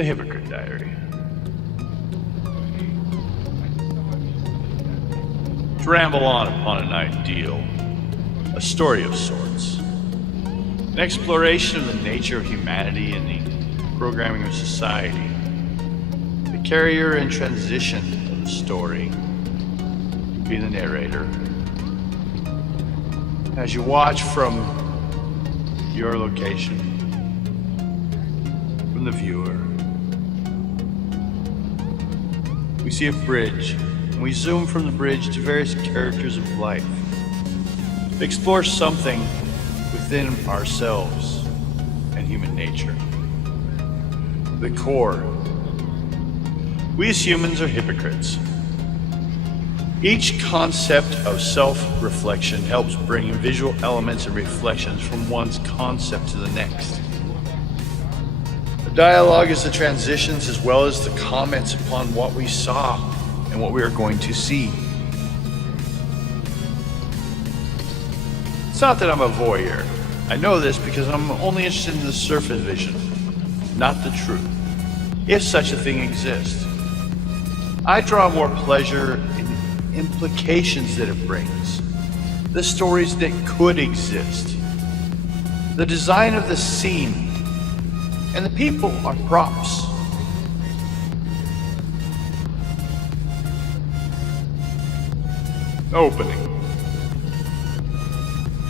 The Hypocrite Diary. To ramble on upon an ideal, a story of sorts, an exploration of the nature of humanity and the programming of society, the carrier and transition of the story would be the narrator. As you watch from your location, from the viewer, we see a bridge, and we zoom from the bridge to various characters of life, to explore something within ourselves and human nature. The core. We as humans are hypocrites. Each concept of self-reflection helps bring visual elements and reflections from one's concept to the next. The dialogue is the transitions as well as the comments upon what we saw and what we are going to see. It's not that I'm a voyeur. I know this because I'm only interested in the surface vision, not the truth, if such a thing exists. I draw more pleasure in the implications that it brings, the stories that could exist, the design of the scene, and the people are props. Opening.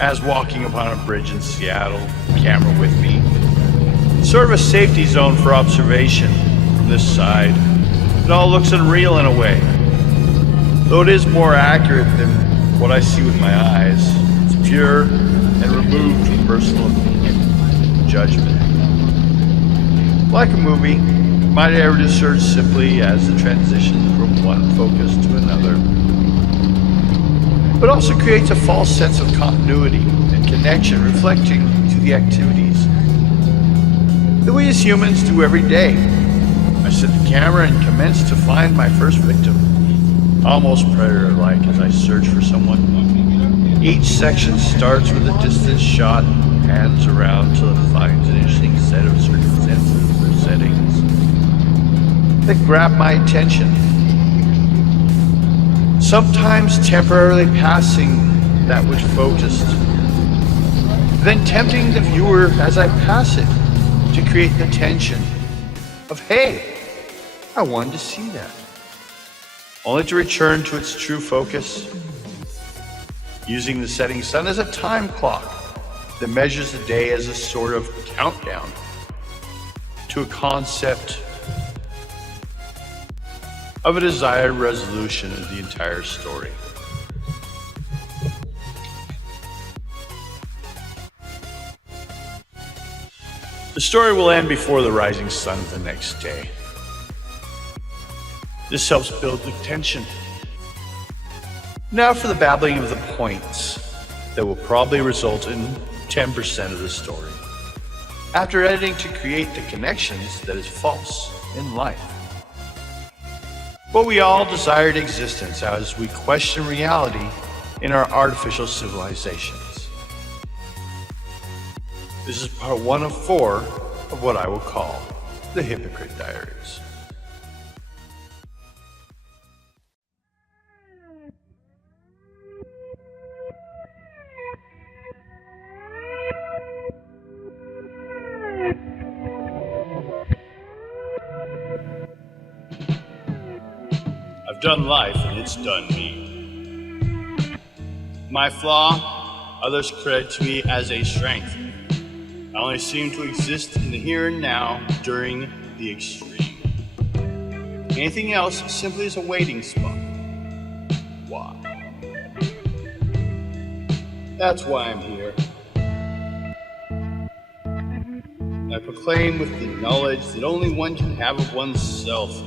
As walking upon a bridge in Seattle, camera with me, sort of a safety zone for observation from this side. It all looks unreal in a way, though it is more accurate than what I see with my eyes. It's pure and removed from personal opinion and judgment. Like a movie, might I ever just search simply as the transition from one focus to another, but also creates a false sense of continuity and connection reflecting to the activities that we as humans do every day. I set the camera and commence to find my first victim, almost predator-like as I search for someone. Each section starts with a distant shot and pans around till it finds an interesting set of circumstances or settings that grab my attention. Sometimes temporarily passing that which focused, then tempting the viewer as I pass it to create the tension of, hey, I wanted to see that, only to return to its true focus, using the setting sun as a time clock that measures the day as a sort of countdown to a concept of a desired resolution of the entire story. The story will end before the rising sun of the next day. This helps build the tension. Now for the babbling of the points that will probably result in 10% of the story, after editing to create the connections that is false in life. But we all desired existence as we question reality in our artificial civilizations. This is part 1 of 4 of what I will call the Hypocrite Diaries. I've done life and it's done me. My flaw, others credit to me as a strength. I only seem to exist in the here and now during the extreme. Anything else simply is a waiting spot. Why? That's why I'm here. I proclaim with the knowledge that only one can have of oneself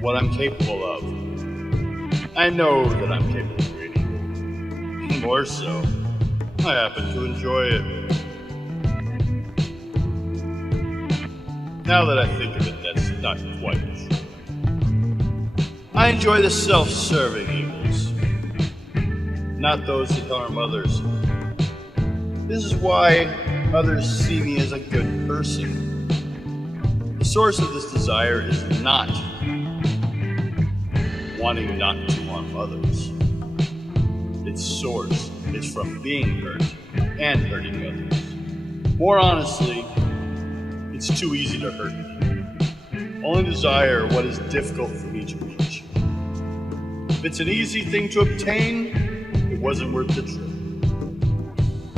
what I'm capable of. I know that I'm capable of reading. More so, I happen to enjoy it. Now that I think of it, that's not quite true. I enjoy the self-serving evils, not those that harm others. This is why others see me as a good person. The source of this desire is not wanting not to harm others. Its source is from being hurt and hurting others. More honestly, it's too easy to hurt me. Only desire what is difficult for me to reach. If it's an easy thing to obtain, it wasn't worth the trip.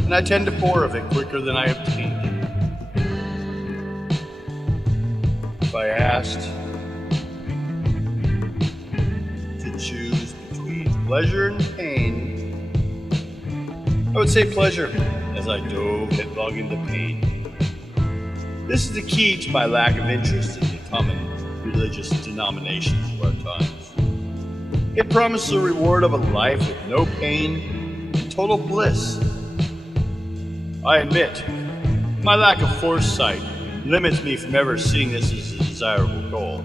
And I tend to pour of it quicker than I obtain it. If I asked to choose between pleasure and pain, I would say pleasure as I dove headlong into pain. This is the key to my lack of interest in the common religious denominations of our times. It promises a reward of a life with no pain and total bliss. I admit, my lack of foresight limits me from ever seeing this as a desirable goal.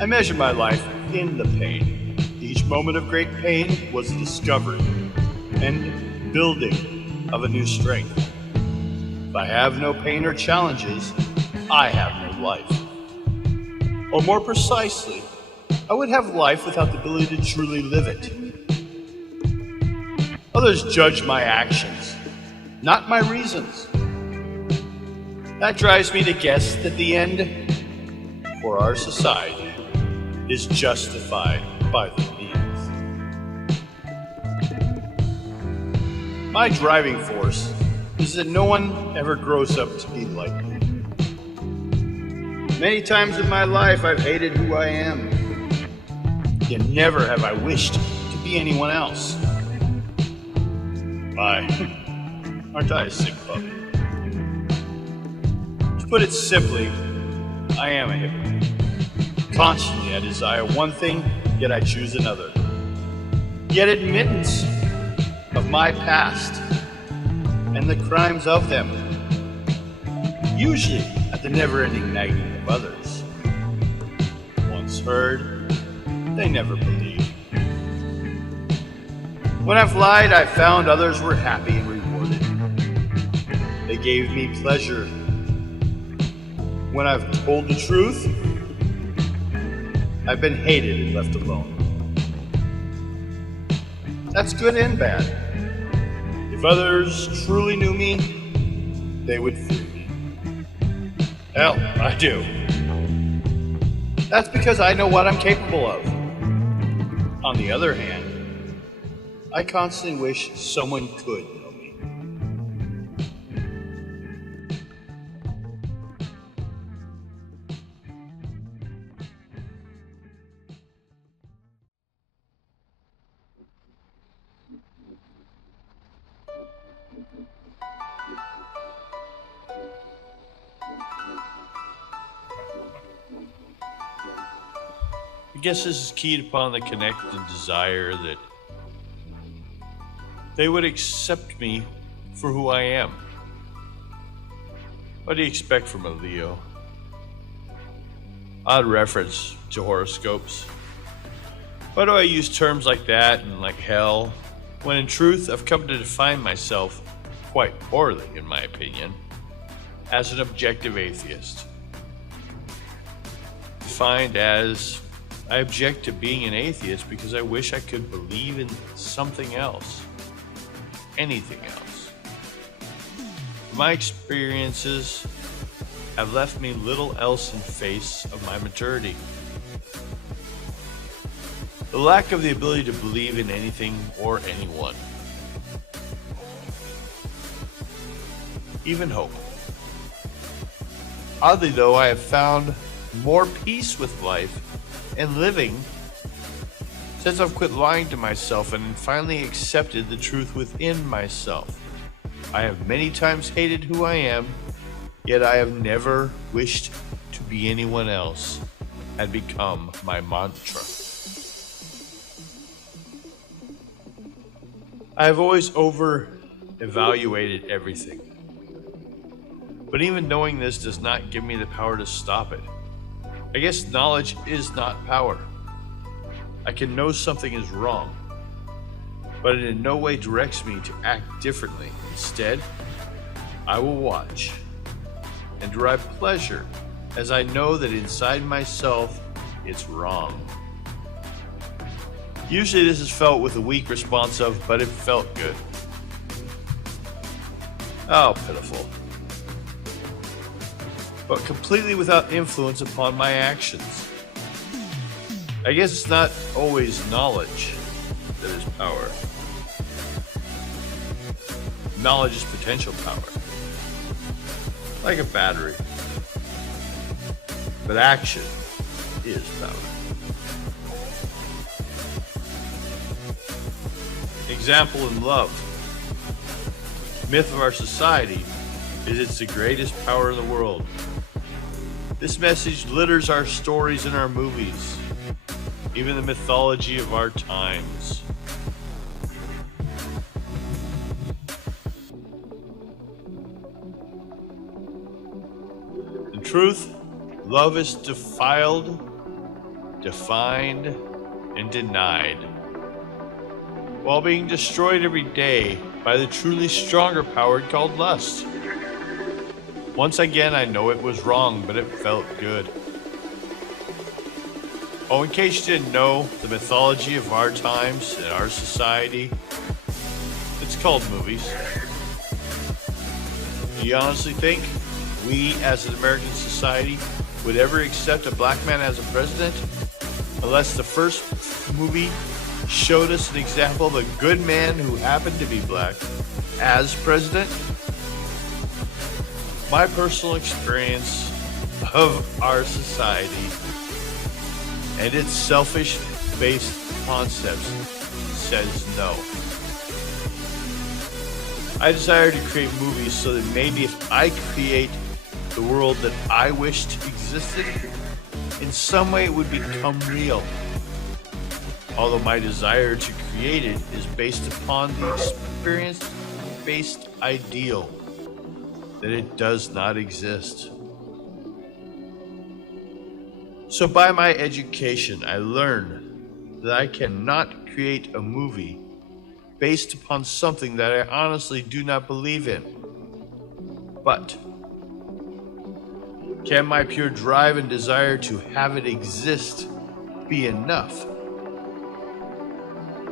I measure my life in the pain. Each moment of great pain was a discovery and building of a new strength. If I have no pain or challenges, I have no life. Or more precisely, I would have life without the ability to truly live it. Others judge my actions, not my reasons. That drives me to guess that the end for our society is justified by the means. My driving force is that no one ever grows up to be like me. Many times in my life I've hated who I am, yet never have I wished to be anyone else. Aren't I a sick puppy? To put it simply, I am a hypocrite. Constantly I desire one thing, yet I choose another. Yet admittance of my past and the crimes of them, usually at the never-ending nagging of others. Once heard, they never believe. When I've lied, I've found others were happy and rewarded. They gave me pleasure. When I've told the truth, I've been hated and left alone. That's good and bad. If others truly knew me, they would fear me. Hell, I do. That's because I know what I'm capable of. On the other hand, I constantly wish someone could know me. I guess this is keyed upon the connected desire that they would accept me for who I am. What do you expect from a Leo? Odd reference to horoscopes. Why do I use terms like that and like hell, when in truth I've come to define myself, quite poorly in my opinion, as an objective atheist. Defined as, I object to being an atheist because I wish I could believe in something else. Anything else. My experiences have left me little else in face of my maturity. The lack of the ability to believe in anything or anyone. Even hope. Oddly though, I have found more peace with life and living since I've quit lying to myself and finally accepted the truth within myself. I have many times hated who I am, yet I have never wished to be anyone else, had become my mantra. I have always over-evaluated everything. But even knowing this does not give me the power to stop it. I guess knowledge is not power. I can know something is wrong, but it in no way directs me to act differently. Instead, I will watch and derive pleasure as I know that inside myself it's wrong. Usually this is felt with a weak response of, but it felt good. Oh, pitiful. But completely without influence upon my actions. I guess it's not always knowledge that is power. Knowledge is potential power, like a battery. But action is power. Example in love. Myth of our society is it's the greatest power in the world. This message litters our stories and our movies, even the mythology of our times. In truth, love is defiled, defined, and denied, while being destroyed every day by the truly stronger power called lust. Once again, I know it was wrong, but it felt good. Oh, in case you didn't know, the mythology of our times and our society, it's called movies. Do you honestly think we as an American society would ever accept a black man as a president unless the first movie showed us an example of a good man who happened to be black as president? My personal experience of our society and its selfish-based concepts says no. I desire to create movies so that maybe if I create the world that I wished existed, in some way it would become real. Although my desire to create it is based upon the experience-based ideal that it does not exist. So by my education, I learned that I cannot create a movie based upon something that I honestly do not believe in. But can my pure drive and desire to have it exist be enough?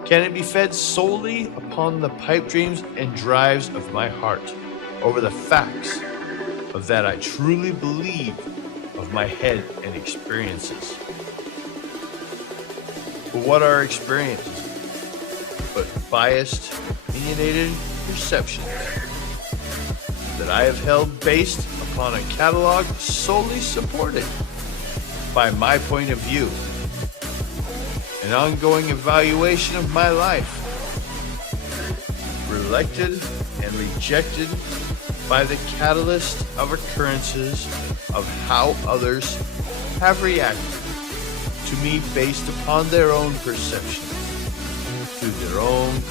Can it be fed solely upon the pipe dreams and drives of my heart over the facts of that I truly believe of my head and experiences? But what are experiences but biased, opinionated perceptions that I have held based upon a catalog solely supported by my point of view? An ongoing evaluation of my life, reelected and rejected by the catalyst of occurrences of how others have reacted to me based upon their own perceptions, through their own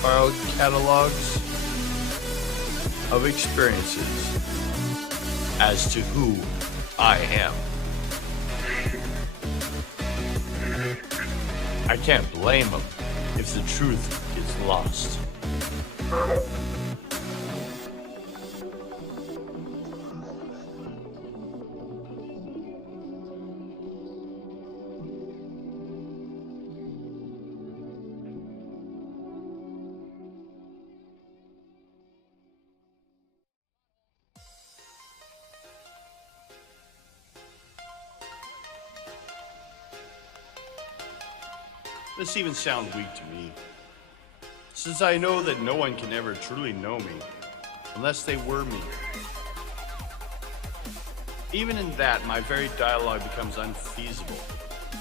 catalogs of experiences as to who I am. I can't blame them if the truth is lost. This even sounds weak to me, since I know that no one can ever truly know me unless they were me. Even in that, my very dialogue becomes unfeasible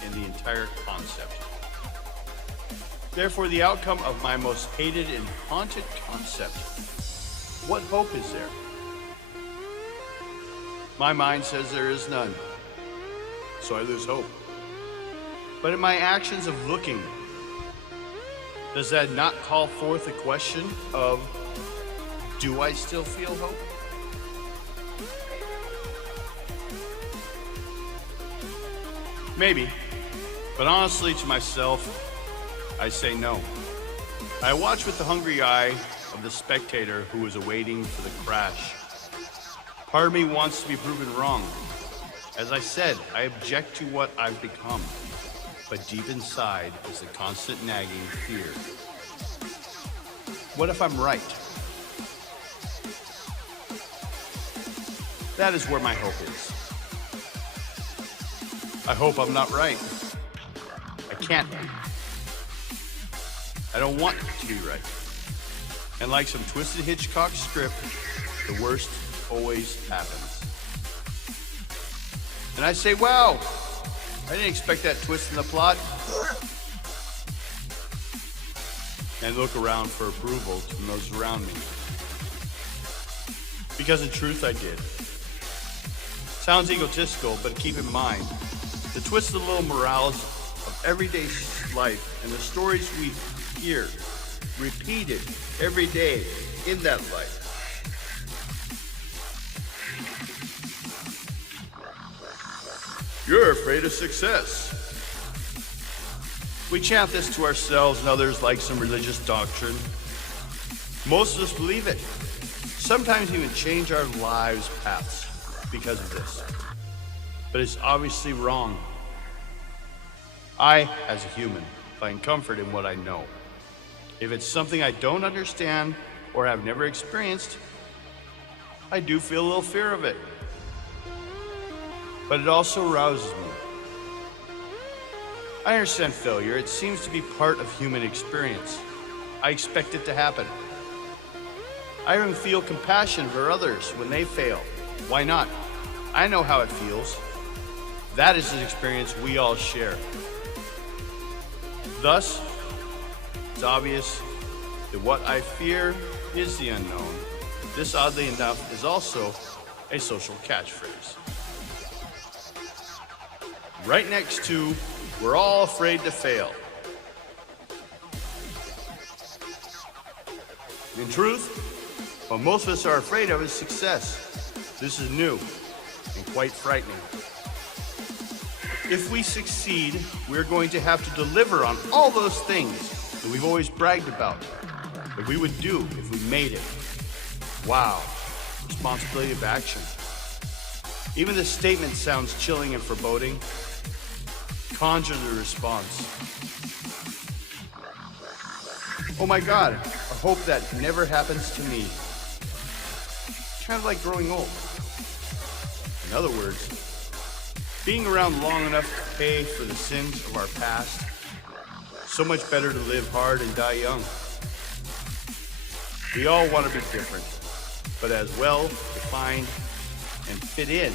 in the entire concept. Therefore, the outcome of my most hated and haunted concept, what hope is there? My mind says there is none, so I lose hope. But in my actions of looking, does that not call forth a question of, do I still feel hope? Maybe, but honestly to myself, I say no. I watch with the hungry eye of the spectator who is awaiting for the crash. Part of me wants to be proven wrong. As I said, I object to what I've become. But deep inside is the constant nagging fear. What if I'm right? That is where my hope is. I hope I'm not right. I can't be. I don't want to be right. And like some twisted Hitchcock script, the worst always happens. And I say, wow, I didn't expect that twist in the plot. And look around for approval from those around me. Because in truth I did. Sounds egotistical, but keep in mind, the twisted little morals of everyday life and the stories we hear repeated every day in that life. You're afraid of success. We chant this to ourselves and others like some religious doctrine. Most of us believe it. Sometimes even change our lives' paths because of this. But it's obviously wrong. I, as a human, find comfort in what I know. If it's something I don't understand or have never experienced, I do feel a little fear of it. But it also rouses me. I understand failure. It seems to be part of human experience. I expect it to happen. I even feel compassion for others when they fail. Why not? I know how it feels. That is an experience we all share. Thus, it's obvious that what I fear is the unknown. This, oddly enough, is also a social catchphrase. Right next to, we're all afraid to fail. In truth, what most of us are afraid of is success. This is new and quite frightening. If we succeed, we're going to have to deliver on all those things that we've always bragged about, that we would do if we made it. Wow, responsibility of action. Even the statement sounds chilling and foreboding. Conjure the response. Oh my God, I hope that never happens to me. Kind of like growing old. In other words, being around long enough to pay for the sins of our past. So much better to live hard and die young. We all want to be different, but as well defined and fit in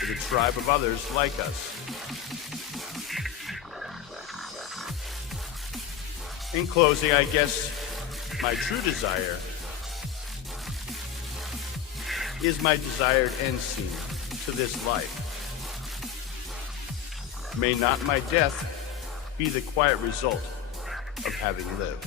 to the tribe of others like us. In closing, I guess my true desire is my desired end scene to this life. May not my death be the quiet result of having lived.